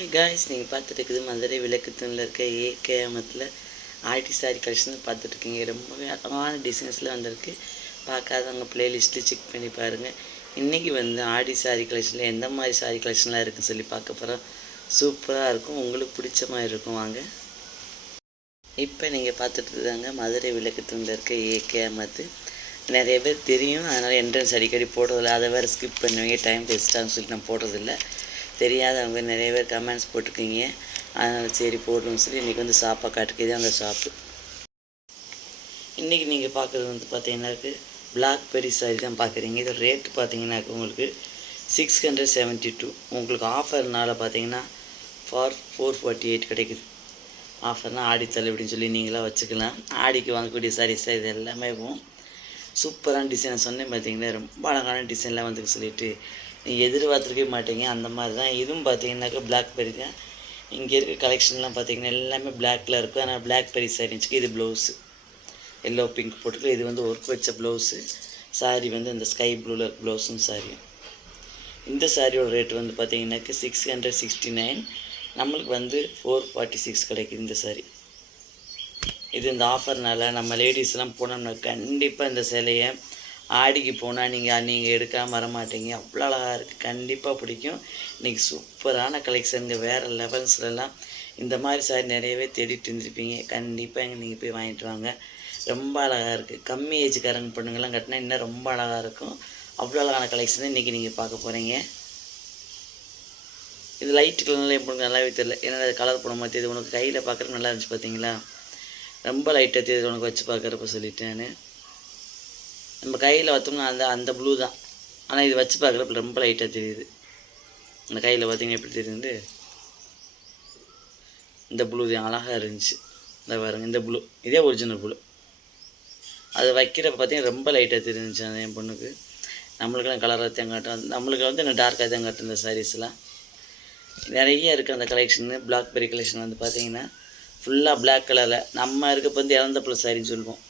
Hi guys நீங்கள் பார்த்துட்டு இருக்குது மதுரை விளக்குத்தூணில் இருக்க ஏகேமத்தில் ஆர்டி சாரி கலெக்ஷன் பார்த்துட்ருக்கீங்க ரொம்பவே அழகான டிசைன்ஸில் வந்திருக்கு. பார்க்காதவங்க ப்ளேலிஸ்ட்டு செக் பண்ணி பாருங்கள் இன்றைக்கி வந்து ஆடி சாரி கலெக்ஷனில் எந்த மாதிரி சாரி கலெக்ஷன்லாம் இருக்குன்னு சொல்லி பார்க்க போகிறோம் சூப்பராக இருக்கும். உங்களுக்கு பிடிச்ச மாதிரி இருக்கும். வாங்க. இப்போ நீங்கள் பார்த்துட்டு இருக்காங்க மதுரை விளக்குத்தூணில் இருக்க ஏகேமத்து நிறைய பேர் தெரியும். அதனால் என்ட்ரன்ஸ் அடிக்கடி போடுறதில்ல. அதை வேறு ஸ்கிப் பண்ணுவீங்க. டைம் வேஸ்ட்டாகனு சொல்லிட்டு நான் போடுறதில்ல. தெரியாதவங்க நிறைய பேர் கமெண்ட்ஸ் போட்டிருக்கீங்க. அதனால் சரி போடணும்னு சொல்லி இன்றைக்கி வந்து ஷாப்பாக காட்டுக்குது அந்த ஷாப்பு இன்றைக்கி நீங்கள் பார்க்குறது வந்து பார்த்தீங்கன்னாக்கு பிளாக் பெரி சாரி தான் பார்க்குறீங்க இது ரேட்டு பார்த்தீங்கன்னாக்க உங்களுக்கு சிக்ஸ் ஹண்ட்ரட் செவன்ட்டி டூ உங்களுக்கு ஆஃபர்னால் பார்த்தீங்கன்னா ஃபார் ஃபோர் ஃபார்ட்டி எயிட் கிடைக்குது. ஆஃபர்னால் ஆடி தள்ளுபடின்னு சொல்லி நீங்களாம் வச்சுக்கலாம். ஆடிக்கு வாங்கக்கூடிய சாரீஸ் இது எல்லாமே போகும் சூப்பரான டிசைனை சொன்னேன் பார்த்தீங்கன்னா ரொம்ப அழகான டிசைன்லாம் வந்து சொல்லிவிட்டு நீங்கள் எதிர்பார்த்துருக்கவே மாட்டீங்க. அந்த மாதிரி தான் இதுவும் பார்த்தீங்கன்னாக்கா பிளாக் பெரி தான். இங்கே இருக்க கலெக்ஷன்லாம் பார்த்தீங்கன்னா எல்லாமே பிளாக்கில் இருக்கும். ஆனால் பிளாக் பெரி சாரிச்சுக்கு இது ப்ளவுஸு எல்லோ பிங்க் போட்டுருக்கு இது வந்து ஒர்க் வச்ச ப்ளவுஸு சாரி வந்து இந்த ஸ்கை ப்ளூவில் ப்ளவுஸும் சாரியும் இந்த சாரியோட ரேட் வந்து பார்த்தீங்கன்னாக்கா சிக்ஸ் ஹண்ட்ரட் சிக்ஸ்டி நைன் நம்மளுக்கு வந்து ஃபோர் ஃபார்ட்டி சிக்ஸ் கிடைக்குது இந்த சாரி இது இந்த ஆஃபர்னால் நம்ம லேடிஸ்லாம் போனோம்னா கண்டிப்பாக இந்த சிலையை ஆடிக்கு போனால் நீங்கள் நீங்கள் எடுக்காமல் வரமாட்டீங்க. அவ்வளோ அழகாக இருக்குது கண்டிப்பாக பிடிக்கும். இன்றைக்கி சூப்பரான கலெக்ஷனுங்க வேறு லெவல்ஸ்லலாம் இந்த மாதிரி சாரி நிறையவே தேடிட்டு இருந்திருப்பீங்க. கண்டிப்பாக இங்கே நீங்கள் போய் வாங்கிட்டு வாங்க. ரொம்ப அழகாக இருக்குது கம்மி ஏஜ்காரங்க பொண்ணுங்கள்லாம் கட்டினா இன்னும் ரொம்ப அழகாக இருக்கும். அவ்வளோ அழகான கலெக்ஷன் இன்றைக்கி நீங்கள் பார்க்க போகிறீங்க இது லைட் கலர்லாம் என் நல்லாவே தெரியல. ஏன்னா அது கலர் போன மாதிரி தெரியுது. உனக்கு கையில் பார்க்குறதுக்கு நல்லா இருந்துச்சு பார்த்தீங்களா ரொம்ப லைட்டாக தெரியுது உனக்கு வச்சு பார்க்குறப்ப சொல்லிட்டேன் நான். நம்ம கையில் வச்சோம்னா அந்த அந்த ப்ளூ தான். ஆனால் இது வச்சு பார்க்குறப்ப ரொம்ப லைட்டாக தெரியுது. அந்த கையில் பார்த்தீங்கன்னா எப்படி தெரியுது? இந்த ப்ளூ தான். அழகாக இருந்துச்சு. இந்த பாருங்க இந்த ப்ளூ இதே ஒரிஜினல் ப்ளூ அது வைக்கிறப்ப பார்த்தீங்கன்னா ரொம்ப லைட்டாக தெரிஞ்சிச்சு. அந்த என் பொண்ணுக்கு. நம்மளுக்கெல்லாம் கலராக தான் காட்டும். நம்மளுக்கு வந்து இன்னும் டார்க்காக தான் காட்டும் இந்த சாரீஸ்லாம் நிறைய இருக்குது அந்த கலெக்ஷனு பிளாக் பெரிய கலெக்ஷன் வந்து பார்த்தீங்கன்னா ஃபுல்லாக பிளாக் கலரில் நம்ம இருக்கப்போ வந்து இறந்தப்பழ சாரின்னு சொல்லுவோம்.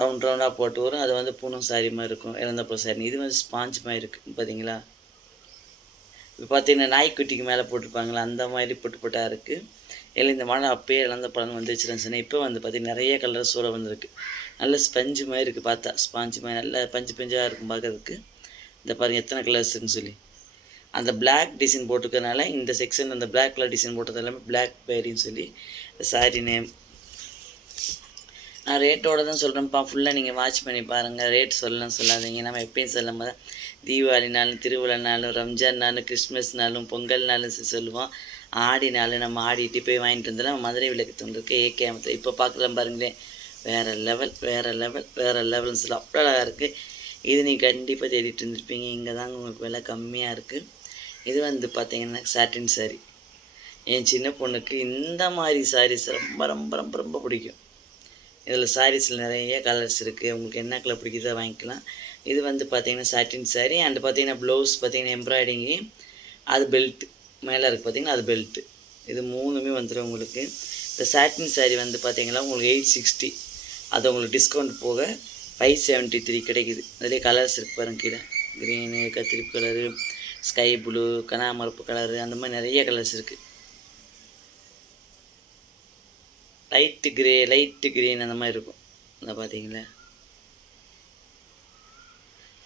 ரவுண்ட் ரவுண்டாக போட்டு வரும். அது வந்து பூனம் சாரி மாதிரி இருக்கும். இறந்தப்பழ சாரி இது வந்து ஸ்பாஞ்ச் மாதிரி இருக்குது பார்த்தீங்களா இப்போ பார்த்தீங்கன்னா நாய்க்குட்டிக்கு மேலே போட்டிருப்பாங்களா? அந்த மாதிரி போட்டு போட்டால் இருக்குது இல்லை இந்த மழை அப்பயே இழந்த பழம் வந்து சொன்னேன். இப்போ வந்து பார்த்திங்கன்னா நிறைய கலர் சூட வந்திருக்கு. நல்ல ஸ்பஞ்சு மாதிரி இருக்குது பார்த்தா ஸ்பாஞ்சு மாதிரி நல்ல பஞ்சு பஞ்சாக இருக்கும் பார்க்கறதுக்கு. இந்த பாருங்கள் எத்தனை கலர்ஸ்ன்னு சொல்லி. அந்த பிளாக் டிசைன் போட்டிருக்கறனால இந்த செக்ஷன் அந்த பிளாக் கலர் டிசைன் போட்டது எல்லாமே பிளாக் பேரின்னு சொல்லி சாரி நேம் நான் ரேட்டோட தான் சொல்கிறேன்ப்பா ஃபுல்லாக நீங்கள் வாட்ச் பண்ணி பாருங்கள் ரேட் சொல்லலாம் சொல்லாதீங்க. நம்ம எப்பயும் சொல்லும் போது தீபாவளினாலும் திருவிழானாலும் ரம்ஜான்னாலும் கிறிஸ்மஸ்னாலும் பொங்கல்னாலும் சொல்லுவோம். ஆடினாலும் நம்ம ஆடிட்டு போய் வாங்கிட்டு வந்தோம்னா மதுரை விளக்கு தூண்டிருக்கு ஏகேமத்தில் இப்போ பார்க்கலாம் பாருங்களேன். வேறு லெவல் வேறு லெவல் வேறு லெவல்னு சொல்லி அவ்வளோ அழகாக இருக்குது இது நீங்கள் கண்டிப்பாக தேடிட்டு இருந்திருப்பீங்க. இங்கே தாங்க உங்களுக்கு விலை கம்மியாக இருக்குது இது வந்து பார்த்தீங்கன்னா சாட்டின் சாரி என் சின்ன பொண்ணுக்கு இந்த மாதிரி சாரீஸ் ரொம்ப ரொம்ப ரொம்ப ரொம்ப பிடிக்கும். இதில் சாரீஸில் நிறைய கலர்ஸ் இருக்குது உங்களுக்கு என்ன கலர் பிடிக்குதோ வாங்கிக்கலாம். இது வந்து பார்த்திங்கன்னா சாட்டின் சாரீ அண்ட் பார்த்தீங்கன்னா ப்ளவுஸ் பார்த்தீங்கன்னா எம்ப்ராய்டிங்கு அது பெல்ட் மேலே இருக்குது பார்த்திங்கன்னா அது பெல்ட்டு இது மூணுமே வந்துடும் உங்களுக்கு. இந்த சாட்டின் சாரீ வந்து பார்த்திங்கன்னா உங்களுக்கு எயிட் சிக்ஸ்டி அது உங்களுக்கு டிஸ்கவுண்ட் போக ஃபைவ் செவன்ட்டி த்ரீ கிடைக்குது. நிறைய கலர்ஸ் இருக்குது பாருங்க கீழே. க்ரீனு கத்திரிப்பு கலரு ஸ்கை ப்ளூ கனாமரப்பு கலரு அந்த மாதிரி நிறைய கலர்ஸ் இருக்குது லைட்டு கிரே லைட்டு க்ரீன் அந்த மாதிரி இருக்கும். இந்த பார்த்தீங்களா?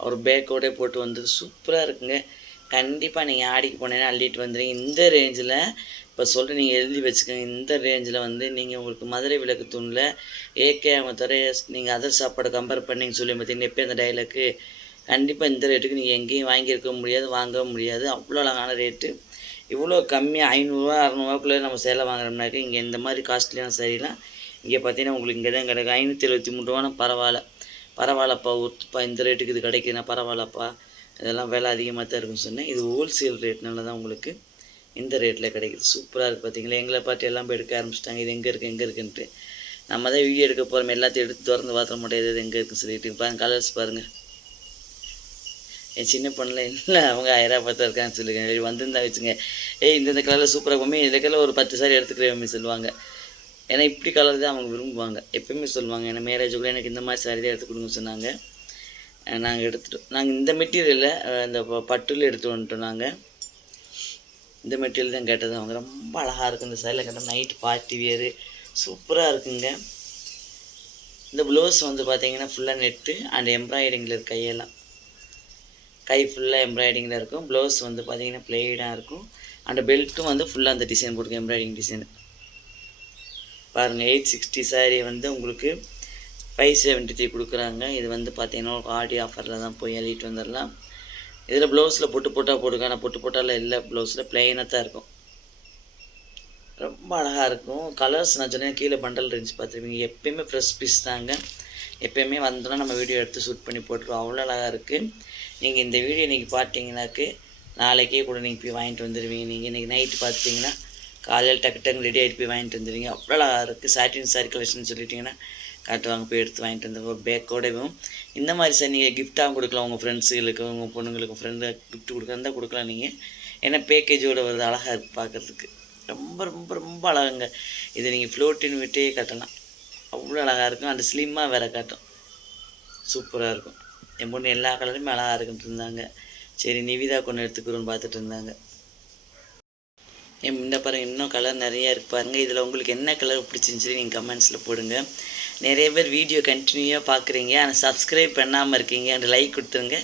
அவர் பேக்கோடே போட்டு வந்தது சூப்பராக இருக்குங்க. கண்டிப்பாக நீங்கள் ஆடிக்கு போனீங்கன்னா அள்ளிட்டு வந்துடுங்க இந்த ரேஞ்சில் இப்போ சொல்லிட்டு நீங்கள் எழுதி வச்சுக்கோங்க. இந்த ரேஞ்சில் வந்து நீங்கள் உங்களுக்கு மதுரை விளக்கு தூணில் ஏகே தவிர நீங்கள் அதர் சாப்பாடு கம்பேர் பண்ணிங்க சொல்லி பார்த்தீங்கன்னா எப்போ அந்த டைலாக்கு கண்டிப்பாக இந்த ரேட்டுக்கு நீங்கள் எங்கேயும் வாங்கியிருக்க முடியாது வாங்கவும் முடியாது. அவ்வளோ அழகான ரேட்டு இவ்வளோ கம்மியாக ஐநூறுரூவா அறநூறுவாக்குள்ளே நம்ம சேலை வாங்குறோம்னாக்க இங்கே இந்த மாதிரி காஸ்ட்லியான சரிலாம் இங்கே பார்த்தீங்கன்னா உங்களுக்கு இங்கே தான் கிடைக்கும். ஐநூற்றி எழுபத்தி மூணு ரூபானா பரவாயில்ல. பரவாயில்லப்பா ஒத்துப்பா இந்த ரேட்டுக்கு இது கிடைக்குதுன்னா பரவாயில்லப்பா. இதெல்லாம் விலை அதிகமாக தான் இருக்குன்னு சொன்னேன். இது ஹோல்சேல் ரேட்னால தான் உங்களுக்கு இந்த ரேட்டில் கிடைக்குது. சூப்பராக இருக்குது பார்த்தீங்களா எங்களை பார்த்து எல்லாம் போய் எடுக்க ஆரம்பிச்சிட்டாங்க. இது எங்கே இருக்குது எங்கே இருக்குன்ட்டு. நம்ம தான் வீடியோ எடுக்க போகிறோம் எல்லாத்தையும் எடுத்து திறந்து பார்த்துட முடியாது இது எங்கே இருக்குன்னு சொல்லிட்டு. பாருங்கள் கலர்ஸ் பாருங்கள் என் சின்ன பொண்ணில் இல்லை அவங்க ஆயிரம் பத்து இருக்கான்னு சொல்லுங்க வந்திருந்தா வச்சுங்க. ஏய் இந்த இந்த கலரில் சூப்பராக மம்மி இந்த கலரில் ஒரு பத்து சாரி எடுத்துக்கிறேன் மம்மி சொல்லுவாங்க. ஏன்னா இப்படி கலர் தான் அவங்க விரும்புவாங்க. எப்பயுமே சொல்லுவாங்க ஏன்னா மேரேஜுக்குள்ளே எனக்கு இந்த மாதிரி சாரி தான் எடுத்து கொடுங்க சொன்னாங்க. நாங்கள் எடுத்துட்டோம். நாங்கள் இந்த மெட்டீரியலில் இந்த ப- பட்டுல எடுத்து வந்துட்டோம் நாங்கள் இந்த மெட்டீரியல் தான் கேட்டது. அவங்க ரொம்ப அழகாக இருக்கும் இந்த சைடில் கேட்டால் நைட் பார்ட்டி வியரு சூப்பராக இருக்குங்க. இந்த ப்ளவுஸ் வந்து பார்த்தீங்கன்னா ஃபுல்லாக நெட்டு அண்ட் எம்ப்ராய்டிங்கில் இருக்க கையெல்லாம். கை ஃபுல்லாக எம்ப்ராய்டிங்கில் இருக்கும். ப்ளவுஸ் வந்து பார்த்தீங்கன்னா ப்ளெய்டாக இருக்கும். அண்ட் பெல்ட்டும் வந்து ஃபுல்லாக அந்த டிசைன் போட்டுருக்கு. எம்ப்ராய்டிங் டிசைன் பாருங்கள் எயிட் சிக்ஸ்டி சாரீ வந்து உங்களுக்கு ஃபைவ் செவன்ட்டி த்ரீ கொடுக்குறாங்க. இது வந்து பார்த்தீங்கன்னா ஒரு ஆடி ஆஃபரில் தான் போய் எழுதிட்டு வந்துடலாம் இதில் ப்ளவுஸில் பொட்டு போட்டால் போட்டுக்க ஆனால் பொட்டு போட்டால் இல்லை. ப்ளவுஸில் பிளெயினாக தான் இருக்கும். ரொம்ப அழகாக இருக்கும். கலர்ஸ் நான் சொன்னேன் கீழே பண்டல் இருந்துச்சு பார்த்துருப்பீங்க எப்பயுமே ஃப்ரெஷ் பீஸ் தாங்க. எப்பயுமே வந்தோன்னா நம்ம வீடியோ எடுத்து ஷூட் பண்ணி போட்டுருவோம். அவ்வளோ அழகாக இருக்குது நீங்கள் இந்த வீடியோ இன்றைக்கி பார்த்தீங்கன்னாக்கு நாளைக்கே கூட நீங்கள் போய் வாங்கிட்டு வந்துடுவீங்க நீங்கள் இன்றைக்கி நைட்டு பார்த்துட்டிங்கன்னா காலையில் டக்கு டக்கு ரெடி ஆகிட்டு போய் வாங்கிட்டு வந்துடுவீங்க அவ்வளோ அழகாக இருக்குது சாட்டின் சாரி கலெக்ஷன் சொல்லிட்டிங்கன்னா காட்டுவாங்க போய் எடுத்து வாங்கிட்டு வந்து ஒரு பேக்கோடவும் இந்த மாதிரி சார் நீங்கள் கிஃப்ட்டாகவும் கொடுக்கலாம். உங்கள் ஃப்ரெண்ட்ஸுகளுக்கு உங்கள் பொண்ணுங்களுக்கு ஃப்ரெண்டு கிஃப்ட் கொடுக்குறதா கொடுக்கலாம் நீங்கள் ஏன்னா பேக்கேஜோட வருது அழகாக இருக்குது பார்க்குறதுக்கு ரொம்ப ரொம்ப ரொம்ப அழகாங்க. இதை நீங்கள் ஃப்ளோட்டின் விட்டே கட்டலாம். அவ்வளோ அழகாக இருக்கும். அந்த ஸ்லிம்மாக வேறு காட்டும். சூப்பராக இருக்கும். என் பொண்ணு எல்லா கலருமே அழகாக இருக்குன்ட்டு இருந்தாங்க. சரி நிவிதா கொண்டு எடுத்துக்கிறோன்னு பார்த்துட்டு இருந்தாங்க. என் இந்த பாருங்கள் இன்னும் கலர் நிறையா இருக்கு பாருங்கள் இதில் உங்களுக்கு என்ன கலர் பிடிச்சிருந்துச்சு நீங்கள் கமெண்ட்ஸில் போடுங்க. நிறைய பேர் வீடியோ கண்டினியூவாக பார்க்குறீங்க ஆனால் சப்ஸ்கிரைப் பண்ணாமல் இருக்கீங்க. அந்த லைக் கொடுத்துருங்க.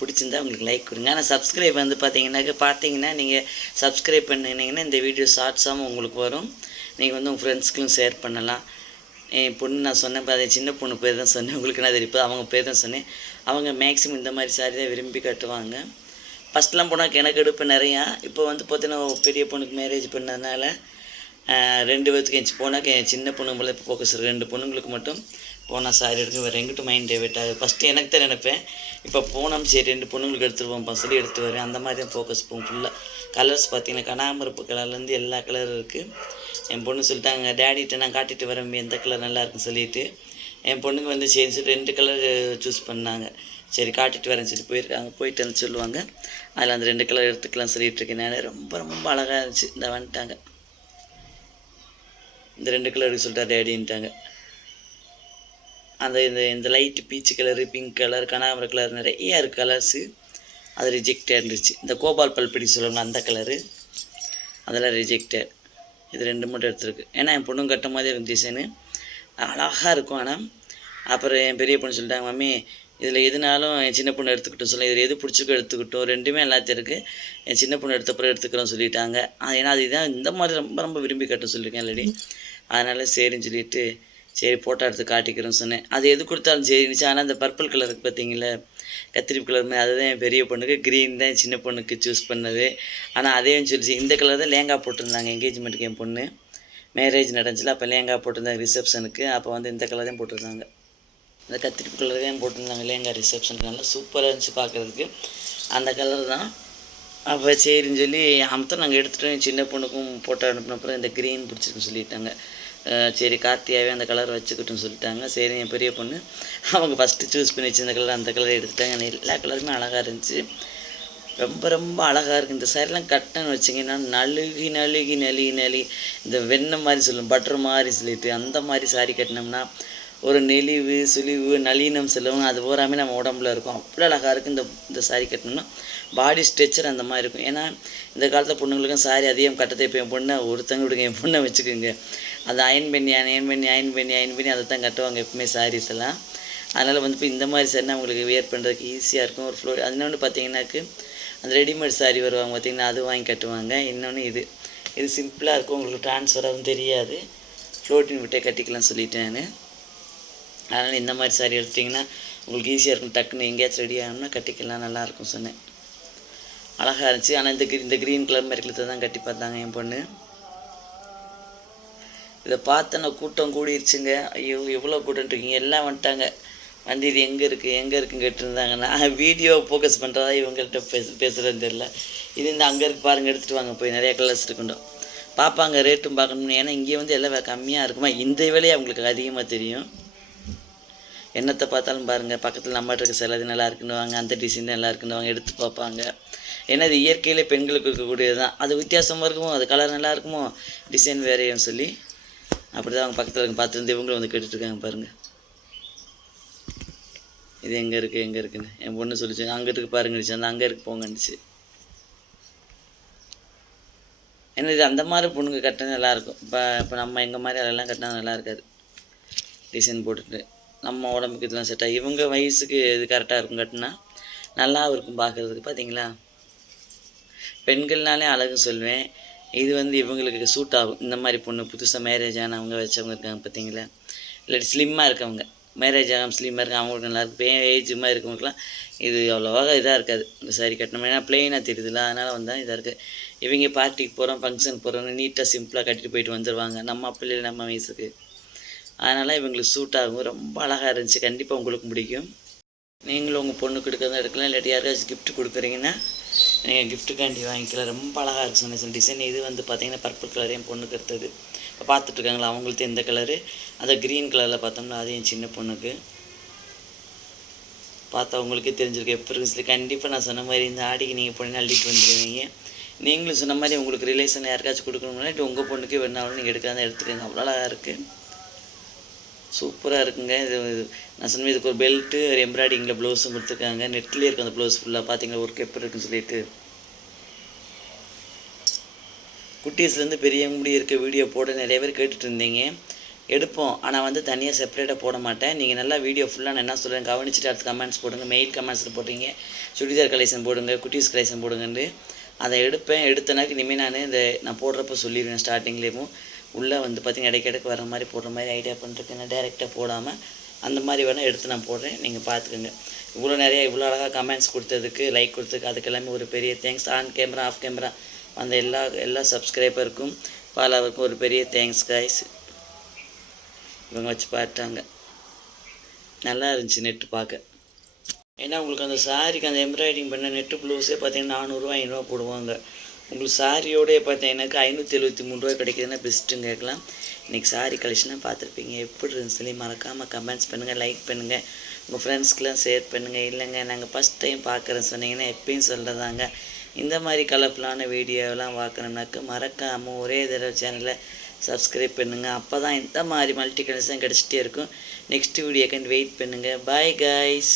பிடிச்சிருந்தா உங்களுக்கு லைக் கொடுங்க. ஆனால் சப்ஸ்கிரைப் வந்து பார்த்தீங்கன்னாக்க பார்த்தீங்கன்னா நீங்கள் சப்ஸ்கிரைப் பண்ணிங்கன்னா இந்த வீடியோ ஷார்ட்ஸாகவும் உங்களுக்கு வரும். நீங்கள் வந்து உங்கள் ஃப்ரெண்ட்ஸ்க்கும் ஷேர் பண்ணலாம். என் பொண்ணு நான் சொன்னேன் பாரு சின்ன பொண்ணு பேர் தான் சொன்னேன். உங்களுக்கு நான் தெரியும். அவங்க பேர் தான் சொன்னேன். அவங்க மேக்ஸிமம் இந்த மாதிரி சாரி தான் விரும்பி கட்டுவாங்க. ஃபஸ்ட்லாம் போனால் எனக்கு எடுப்பு நிறையா. இப்போ வந்து பார்த்தீங்கன்னா பெரிய பொண்ணுக்கு மேரேஜ் பண்ணதுனால ரெண்டு பேர்த்துக்கு என் போனால் என் சின்ன பொண்ணு போல இப்போ ஃபோக்கஸ் ரெண்டு பொண்ணுங்களுக்கு மட்டும் போனால் சாரி எடுக்க வேறு எங்கிட்ட மைண்ட் டைவெர்ட் ஆகுது ஃபஸ்ட்டு எனக்கு தான் நினைப்பேன். இப்போ போனோம் சரி ரெண்டு பொண்ணுங்களுக்கு எடுத்துருவோம் சொல்லி எடுத்து வரேன் அந்த மாதிரி தான் ஃபோக்கஸ் போகும் ஃபுல்லாக கலர்ஸ் பார்த்தீங்கன்னா கனாமரப்பு கலர்லேருந்து எல்லா கலரும் இருக்குது என் பொண்ணு சொல்லிட்டாங்க டேடிகிட்ட நான் காட்டிட்டு வரேன் எந்த கலர் நல்லா இருக்குன்னு சொல்லிட்டு. என் பொண்ணுங்க வந்து சரி சொல்லி ரெண்டு கலர் சூஸ் பண்ணாங்க. சரி காட்டிட்டு வரேன்னு சொல்லி போயிருக்காங்க போயிட்டு வந்து சொல்லுவாங்க. அதில் அந்த ரெண்டு கலர் எடுத்துக்கலாம் சொல்லிட்டு இருக்கேன். நான் ரொம்ப ரொம்ப அழகாக இருந்துச்சு இந்த வந்துட்டாங்க. இந்த ரெண்டு கலர் சொல்லிட்டா டேடின்ட்டாங்க அந்த இந்த இந்த light peach colour pink colour கனகாமர colour நிறைய கலர்ஸு அது ரிஜெக்டாக இருந்துச்சு இந்த கோபால் பல்படி சொல்லுவாங்க அந்த கலரு அதெல்லாம் ரிஜெக்டட் இது ரெண்டு மட்டும் எடுத்துருக்கு. ஏன்னா என் பொண்ணும் கட்ட மாதிரி இருக்கும் டிசைனு அழகாக இருக்கும் ஆனால் அப்புறம் என் பெரிய பொண்ணு சொல்லிட்டாங்க மம்மி இதில் எதுனாலும் என் சின்ன பொண்ணு எடுத்துக்கிட்டோம் சொல்ல. இதில் எது பிடிச்சிக்கோ எடுத்துக்கிட்டோம். ரெண்டுமே எல்லாத்தையும் இருக்குது என் சின்ன பொண்ணு எடுத்தப்பறம் எடுத்துக்கிறோம் சொல்லிட்டாங்க. அது ஏன்னா அதுதான் இந்த மாதிரி ரொம்ப ரொம்ப விரும்பி கட்ட சொல்லியிருக்கேன் ஆல்ரெடி அதனால் சரின்னு சொல்லிட்டு சரி ஃபோட்டோ எடுத்து காட்டிக்கிறோம் சொன்னேன். அது எது கொடுத்தாலும் சரி ஆனால் அந்த பர்பிள் கலருக்கு பார்த்தீங்களா கத்திரிப்பு கலர் மாதிரி அதுதான் என் பெரிய பொண்ணுக்கு க்ரீன் தான் சின்ன பொண்ணுக்கு சூஸ் பண்ணது. ஆனால் அதையும் சொல்லிச்சு. இந்த கலர் தான் லேங்கா போட்டிருந்தாங்க என்கேஜ்மெண்ட்டுக்கு என் பொண்ணு. மேரேஜ் நடந்துச்சுல அப்போ லேங்கா போட்டிருந்தாங்க ரிசப்ஷனுக்கு அப்போ வந்து இந்த கலர் தான் போட்டிருந்தாங்க. இந்த கத்திரிப்பு கலர் தான் போட்டிருந்தாங்க லேங்கா ரிசப்ஷனுக்கு நல்லா சூப்பராக இருந்துச்சு பார்க்குறதுக்கு. அந்த கலர் தான். அப்போ சரின்னு சொல்லி அமுத்தம் நாங்கள் எடுத்துகிட்டு சின்ன பொண்ணுக்கும் போட்டோ அனுப்பினப்புறம் இந்த க்ரீன் பிடிச்சிருக்குன்னு சொல்லிட்டாங்க. சரி கார்த்தியாவே அந்த கலர் வச்சுக்கிட்டுன்னு சொல்லிட்டாங்க. சரி என் பெரிய பொண்ணு அவங்க ஃபஸ்ட்டு சூஸ் பண்ணி வச்சு இந்த கலர் அந்த கலர் எடுத்துட்டாங்க. எல்லா கலருமே அழகாக இருந்துச்சு. ரொம்ப ரொம்ப அழகாக இருக்குது இந்த சாரிலாம் கட்டன்னு வச்சிங்கன்னா நழுகி நழுகி நழுகி நழுகி இந்த வெண்ணெய் மாதிரி சொல்லும் பட்டர் மாதிரி சொல்லிட்டு அந்த மாதிரி சாரி கட்டினோம்னா ஒரு நெளிவு சுழிவு நளினம் செல்லவும் அது பூராமே நம்ம உடம்புல இருக்கும். அவ்வளோ அழகாக இருக்குது இந்த இந்த சாரி கட்டணும்னா பாடி ஸ்ட்ரெச்சர் அந்த மாதிரி இருக்கும். ஏன்னா இந்த காலத்தில் பொண்ணுங்களுக்கும் சாரி அதிகம் கட்டத்தை இப்போ என் பொண்ணை ஒருத்தங்க விடுங்க என் பொண்ணை வச்சுக்கோங்க. அது அயன் பண்ணி அயன் பண்ணி அயன் பண்ணி அயன் பண்ணி அதை தான் கட்டுவாங்க எப்பவுமே சாரீஸ் எல்லாம். அதனால் வந்து இப்போ இந்த மாதிரி சாரினா உங்களுக்கு வியர் பண்ணுறதுக்கு ஈஸியாக இருக்கும். ஒரு ஃப்ளோ அது இன்னொன்று பார்த்தீங்கன்னாக்கு அந்த ரெடிமேட் சாரி வருவாங்க பார்த்தீங்கன்னா அது வாங்கி கட்டுவாங்க. இன்னொன்று இது. இது சிம்பிளாக இருக்கும். உங்களுக்கு ட்ரான்ஸ்ஃபராகவும் தெரியாது. ஃப்ளோட்டின் விட்டே கட்டிக்கலாம் சொல்லிட்டேன் நான். அதனால் இந்த மாதிரி சாரி எடுத்திங்கன்னா உங்களுக்கு ஈஸியாக இருக்கும். டக்குன்னு எங்கேயாச்சும் ரெடி ஆகணும்னா கட்டிக்கலாம். நல்லாயிருக்கும் சொன்னேன். அழகாக இருந்துச்சு. ஆனால் இந்த green- இந்த க்ரீன் கலர் மெரிக்கலத்தை தான் கட்டி பார்த்தாங்க என் பொண்ணு. இதை பார்த்தோன்னா கூட்டம் கூடிருச்சுங்க. ஐயோ எவ்வளோ கூட்டம் இருக்கீங்க எல்லாம் வந்துட்டாங்க. வந்து இது எங்கே இருக்குது? எங்கே இருக்குன்னு கேட்டிருந்தாங்க. நான் வீடியோ ஃபோக்கஸ் பண்ணுறதா இவங்கள்ட்ட பேச பேசுகிறதுன்னு தெரில இது இந்த அங்கே இருக்கு பாருங்கள் எடுத்துகிட்டு வாங்க. போய் நிறையா கலர்ஸ் இருக்குண்டோம் பார்ப்பாங்க ரேட்டும் பார்க்கணும் ஏன்னா இங்கே வந்து எல்லாம் கம்மியாக இருக்குமா? இந்த விலையே அவங்களுக்கு அதிகமாக தெரியும். என்னத்தை பார்த்தாலும் பாருங்கள் பக்கத்தில் நம்மகிட்ட இருக்க சிலது நல்லா இருக்குன்னு வாங்க அந்த டிசைன் நல்லா இருக்குன்னு வாங்க எடுத்து பார்ப்பாங்க. ஏன்னா இது இயற்கையிலே பெண்களுக்கு இருக்கக்கூடியது தான் அது வித்தியாசமாக இருக்குமோ? அது கலர் நல்லா இருக்குமோ? டிசைன் வேறையும் சொல்லி அப்படி தான் அவங்க பக்கத்தில் இருக்க பார்த்துருந்து இவங்களும் வந்து கேட்டுட்ருக்காங்க பாருங்கள் இது எங்கே இருக்குது எங்கே இருக்குன்னு. என் பொண்ணு சொல்லிச்சு அங்கே இருக்கு பாருங்கடிச்சு அந்த அங்கே இருக்கு போங்கன்னுச்சு ஏன்னா இது அந்த மாதிரி பொண்ணுங்க கட்டினா நல்லாயிருக்கும் இப்போ இப்போ நம்ம எங்கள் மாதிரி அதெல்லாம் கட்டினா நல்லா இருக்காது. டிசைன் போட்டுட்டு நம்ம உடம்புக்கு இதெல்லாம் செட் ஆகி இவங்க வயசுக்கு இது கரெக்டாக இருக்கும் கட்டினா நல்லா இருக்கும் பார்க்குறதுக்கு பார்த்தீங்களா பெண்கள்னாலே அழகு சொல்வேன் இது வந்து இவங்களுக்கு சூட் ஆகும். இந்த மாதிரி பொண்ணு புதுசாக மேரேஜ் ஆனவங்க வச்சவங்க இருக்காங்க பார்த்தீங்களா இல்லாட்டி ஸ்லிம்மாக இருக்கவங்க. மேரேஜ் ஆகாமல் ஸ்லிம்மாக இருக்காங்க. அவங்களுக்கு நல்லா இருக்கும். ஏஜ் மாதிரி இருக்கவங்களுக்குலாம் இது அவ்வளோவா இதாக இருக்காது. இந்த சாரி கட்டணும். ஏன்னா பிளெயினாக தெரியுதுல்ல. அதனால் வந்தால் இதாக இருக்குது இவங்க பார்ட்டிக்கு போகிறோம் ஃபங்க்ஷன் போகிறவங்க நீட்டாக சிம்பிளாக கட்டிட்டு போயிட்டு வந்துடுவாங்க நம்ம பிள்ளைகள் நம்ம வயசுக்கு அதனால் இவங்களுக்கு சூட் ஆகும் ரொம்ப அழகாக இருந்துச்சு. கண்டிப்பாக உங்களுக்கு பிடிக்கும். நீங்களும் உங்கள் பொண்ணுக்கு கொடுக்கறதா எடுக்கலாம். இல்லாட்டி யாருக்காச்சும் கிஃப்ட் கொடுக்குறீங்கன்னா நீங்கள் கிஃப்ட்டுக்காண்டி வாங்கிக்கலாம் ரொம்ப அழகாக இருக்குது சொன்ன டிசைன் இது வந்து பார்த்தீங்கன்னா பர்பிள் கலர் என் பொண்ணுக்கு எடுத்தது? இப்போ பார்த்துட்ருக்காங்களா அவங்களுக்கு எந்த கலரு அந்த க்ரீன் கலரில் பார்த்தோம்னா அது என் சின்ன பொண்ணுக்கு. பார்த்தா உங்களுக்கே தெரிஞ்சிருக்கு எப்படி இருக்கு? சொல்லி கண்டிப்பாக நான் சொன்ன மாதிரி இந்த ஆடிக்கு நீங்கள் போனீங்கன்னா அள்ளிட்டு வந்துடுவீங்க நீங்களும் சொன்ன மாதிரி உங்களுக்கு ரிலேஷன் யாருக்காச்சும் கொடுக்கணும்னா உங்கள் பொண்ணுக்கு வேணாலும் நீங்கள் எடுக்காத எடுத்துக்கோங்க. அவ்வளோ அழகாக இருக்குது சூப்பராக இருக்குங்க. இது நான் சொன்ன இதுக்கு ஒரு பெல்ட்டு ஒரு எம்ப்ராய்டிங்கில் ப்ளவுஸும் கொடுத்துருக்காங்க. நெட்லேயே இருக்கும் அந்த ப்ளவுஸ் ஃபுல்லாக பார்த்தீங்களா ஒர்க் எப்படி இருக்குன்னு சொல்லிட்டு. குட்டீஸ்லேருந்து பெரியவங்க முடி இருக்க வீடியோ போட நிறைய பேர் கேட்டுட்டு இருந்தீங்க. எடுப்போம். ஆனால் வந்து தனியாக செப்பரேட்டாக போட மாட்டேன். நீங்கள் நல்லா வீடியோ ஃபுல்லாக நான் என்ன சொல்கிறேன் கவனிச்சுட்டு அடுத்து கமெண்ட்ஸ் போடுங்க. மெயில் கமெண்ட்ஸில் போடுறீங்க சுடிதார் கலெக்ஷன் போடுங்க குட்டீஸ் கலெக்ஷன் போடுங்கன்னு. அதை எடுப்பேன். எடுத்தனாக்கு இனிமேல் நான் இந்த நான் போடுறப்ப சொல்லிடுவேன் ஸ்டார்டிங்லேயும் உள்ளே வந்து பார்த்தீங்கன்னா இடைக்கிடக்கு வர மாதிரி போடுற மாதிரி ஐடியா பண்ணிருக்கேன். டேரெக்டாக போடாமல் அந்த மாதிரி வேணால் எடுத்து நான் போடுறேன். நீங்கள் பார்த்துக்கோங்க. இவ்வளோ நிறையா இவ்வளோ அழகாக கமெண்ட்ஸ் கொடுத்ததுக்கு லைக் கொடுத்ததுக்கு அதுக்கெல்லாமே ஒரு பெரிய thanks on camera off camera அந்த எல்லா எல்லா சப்ஸ்கிரைபருக்கும் பாலாவுக்கும் ஒரு பெரிய தேங்க்ஸ் காய்ஸ் இவங்க வச்சு பார்த்தாங்க நல்லா இருந்துச்சு நெட்டு பார்க்க. ஏன்னா உங்களுக்கு அந்த சாரிக்கு அந்த எம்ப்ராய்டிங் பண்ண நெட்டு ப்ளவுஸே பார்த்தீங்கன்னா நானூறுரூவா ஐநூறுரூவா போடுவாங்க. உங்களுக்கு சாரியோடய பார்த்தீங்கன்னாக்கா ஐநூற்றி எழுபத்தி மூணு ரூபாய் கிடைக்குதுன்னா பெஸ்ட்டுன்னு கேட்கலாம். இன்றைக்கி சாரி கலெக்ஷனாக பார்த்துருப்பீங்க. எப்படி இருந்துச்சு சொல்லி மறக்காமல் கமெண்ட்ஸ் பண்ணுங்கள் லைக் பண்ணுங்கள் உங்கள் ஃப்ரெண்ட்ஸ்க்கெலாம் ஷேர் பண்ணுங்கள் இல்லைங்க நாங்கள் ஃபஸ்ட் டைம் பார்க்குறேன் சொன்னீங்கன்னா எப்பயும் சொல்கிறதாங்க இந்த மாதிரி கலர்ஃபுல்லான வீடியோலாம் பார்க்கணுன்னாக்க மறக்காமல் ஒரே தடவை சேனலை சப்ஸ்கிரைப் பண்ணுங்கள் அப்போ தான் இந்த மாதிரி மல்டி கனெக்ஷன் கிடச்சிட்டே இருக்கும். நெக்ஸ்ட் வீடியோக்கு வெயிட் பண்ணுங்கள் பாய் காய்ஸ்